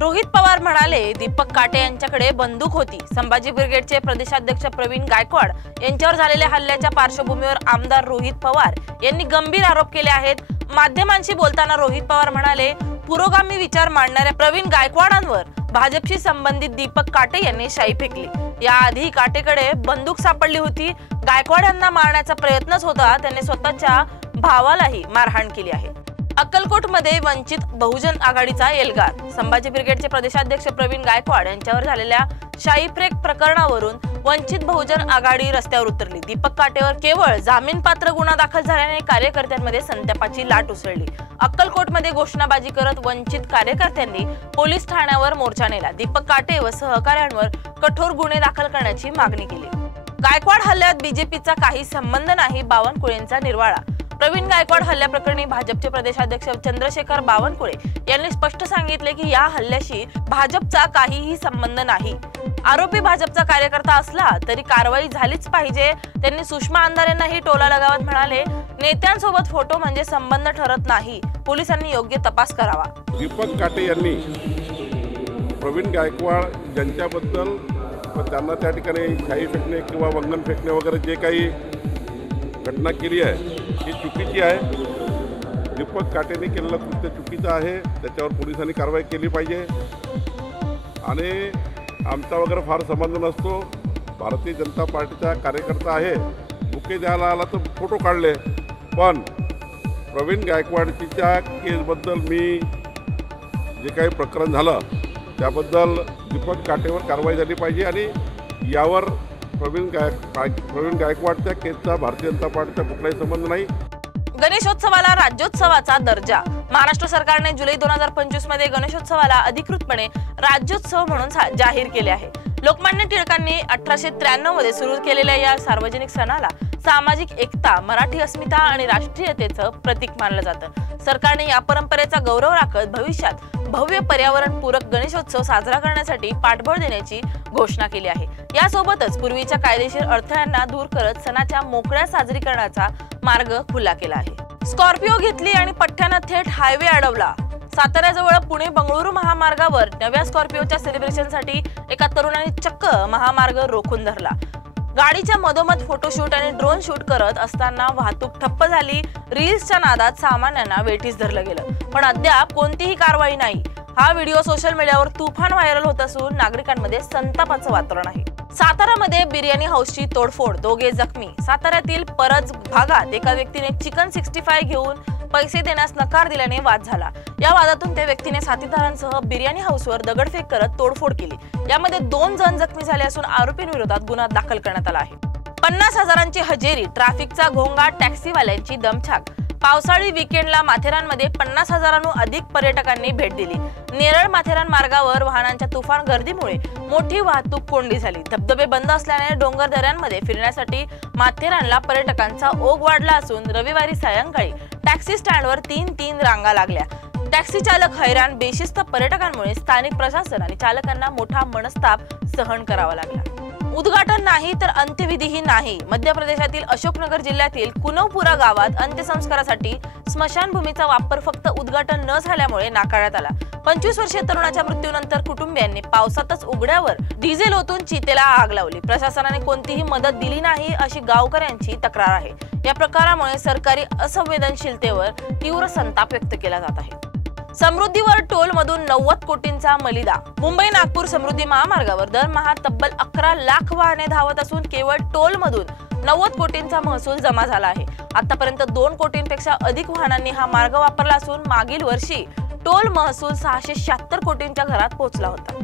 रोहित पवार म्हणाले, दीपक काटे यांच्याकडे बंदूक होती। संभाजी ब्रिगेडचे प्रदेशाध्यक्ष प्रवीण गायकवाड यांच्यावर झालेल्या हल्ल्याच्या पार्श्वभूमीवर आमदार रोहित पवार यांनी गंभीर आरोप केले आहेत। माध्यमांशी बोलताना रोहित पवार म्हणाले, पुरोगामी विचार मांडणाऱ्या प्रवीण गायकवाडांवर भाजपशी संबंधित दीपक काटे यांनी शाई फेकली। याआधी काटेकडे बंदूक सापडली होती। गायकवाड यांना मारण्याचा प्रयत्नच होता। त्यांनी स्वतःच्या भावालाही मारहाण केली आहे। अक्कलकोटमध्ये वंचित बहुजन आघाडीचा एल्गार। संभाजी ब्रिगेडचे प्रदेशाध्यक्ष प्रवीण गायकवाड यांच्यावर झालेल्या शाईफेक प्रकरणावरून वंचित बहुजन आघाडी रस्त्यावर उतरली। दीपक काटेवर केवळ जामीनपात्र गुन्हा दाखल झाल्याने कार्यकर्त्यांमध्ये संतापाची लाट उसळली। अक्कलकोटमध्ये घोषणाबाजी करत वंचित कार्यकर्त्यांनी पोलीस ठाण्यावर मोर्चा नेला। दीपक काटे व सहकाऱ्यांवर कठोर गुन्हे दाखल करण्याची मागणी केली। गायकवाड हल्ल्यात बीजेपीचा काही संबंध नाही, बावनकुळेंचा निर्वाळा। प्रवीण गायकवाड हल्ल्याप्रकरणी भाजपचे प्रदेशाध्यक्ष चंद्रशेखर बावनकुळे यांनी स्पष्ट सांगितले की या हल्ल्याशी भाजपचा काहीही संबंध नाही। आरोपी भाजपचा कार्यकर्ता असला तरी कारवाई झालीच पाहिजे। त्यांनी सुषमा अंधारेंनाही टोला लगावत म्हणाले, नेत्यांसोबत फोटो म्हणजे संबंध ठरत नाही, पोलिसांनी योग्य तपास करावा। दीपक काटे यांनी प्रवीण गायकवाड यांच्याबद्दल त्यांना त्या ठिकाणी शाई फेकणे किंवा वंगण फेकणे वगैरे जे काही घटना केली आहे ही चुकीची आहे। दीपक काटेने केलेलं कृत्य चुकीचं आहे, त्याच्यावर पोलिसांनी कारवाई केली पाहिजे। आणि आमचा वगैरे फार संबंध नसतो, भारतीय जनता पार्टीचा कार्यकर्ता आहे। बुके द्यायला आला तर फोटो काढले, पण प्रवीण गायकवाडच्या केसबद्दल मी जे काही प्रकरण झालं त्याबद्दल दीपक काटेवर कारवाई झाली पाहिजे आणि यावर प्रवीण गायकवाडच्या केसचा भारतीय जनता पार्टीचा कुठलाही संबंध नाही। गणेशोत्सवाला राज्योत्सवाचा दर्जा। महाराष्ट्र सरकारने जुलै 2025 मध्ये गणेशोत्सवाला अधिकृतपणे राज्योत्सव म्हणून जाहीर केले आहे। लोकमान्य टिळकांनी 1893 मध्ये सुरू केलेल्या या सार्वजनिक सणाला सामाजिक एकता, मराठी अस्मिता आणि राष्ट्रीयतेचं प्रतीक मानलं जातं। सरकारने या परंपरेचा गौरव राखत भविष्यात भव्य पर्यावरणपूरक गणेशोत्सव साजरा करण्यासाठी पाठबळ देण्याची घोषणा केली आहे। यासोबतच पूर्वीच्या कायदेशीर अडथळ्यांना दूर करत सणाच्या मोकळ्या साजरीकरणाचा मार्ग खुला केला आहे। स्कॉर्पिओ घेतली आणि पठ्ठ्यानं थेट हायवे अडवला। साताऱ्याजवळ पुणे बंगळुरू महामार्गावर नव्या स्कॉर्पिओच्या सेलिब्रेशनसाठी एका तरुणाने चक्क महामार्ग रोखून धरला। गाडीच्या मधोमध फोटोशूट आणि ड्रोन शूट करत असताना वाहतूक ठप्प झाली। रील्सच्या नादात सामान्यांना वेठीस धरलं गेलं, पण अद्याप कोणतीही कारवाई नाही। हा व्हिडिओ सोशल मीडियावर तुफान व्हायरल होत असून नागरिकांमध्ये संतापाचं वातावरण आहे। सातारामध्ये बिर्याणी हाऊसची तोडफोड, दोघे जखमी। साताऱ्यातील परज भागात एका व्यक्तीने चिकन 65 घेऊन पैसे देण्यास नकार दिल्याने वाद झाला। या वादातून त्या व्यक्तीने साथीदारांसह बिर्याणी हाऊसवर दगडफेक करत तोडफोड केली। यामध्ये 2 जण जखमी झाले असून आरोपींविरोधात गुन्हा दाखल करण्यात आला आहे। 50,000ची हजेरी, ट्रॅफिकचा घोंगाट, टॅक्सीवाल्यांची दमछाक। पावसाळी वीकेंडला माथेरानमध्ये 50,000हून अधिक पर्यटकांनी भेट दिली। नेरळ माथेरान मार्गावर वाहनांच्या तुफान गर्दीमुळे मोठी वाहतूक कोंडी झाली। धबधबे बंद असल्याने डोंगर दऱ्यांमध्ये फिरण्यासाठी माथेरानला पर्यटकांचा ओघ वाढला असून रविवारी सायंकाळी टॅक्सी स्टँडवर 3 रांगा लागल्या। टॅक्सी चालक हैराण, बेशिस्त पर्यटकांमुळे स्थानिक प्रशासन आणि चालकांना मोठा मनस्ताप सहन करावा लागला। उद्घाटन नाही तर अंत्यविधीही नाही। मध्य प्रदेशातील अशोकनगर जिल्ह्यातील कुनवपुरा गावात अंत्यसंस्कारासाठी स्मशानभूमीचा वापर फक्त उद्घाटन न झाल्यामुळे नाकारण्यात आला। 25 वर्षीय तरुणाच्या मृत्यूनंतर कुटुंबियांनी पावसातच उघड्यावर डिझेल ओतून चितेला आग लावली। प्रशासनाने कोणतीही मदत दिली नाही अशी गावकऱ्यांची तक्रार आहे। या प्रकारामुळे सरकारी असंवेदनशीलतेवर तीव्र संताप व्यक्त केला जात आहे। समृद्धीवर टोल मधून 90 कोटींचा मलिदा। मुंबई नागपूर समृद्धी महामार्गावर दरमहा तब्बल 11 लाख वाहने धावत असून केवळ टोल मधून 90 कोटींचा महसूल जमा झाला आहे। आतापर्यंत 2 कोटींपेक्षा अधिक वाहनांनी हा मार्ग वापरला असून मागील वर्षी टोल महसूल 676 कोटींच्या घरात पोहोचला होता।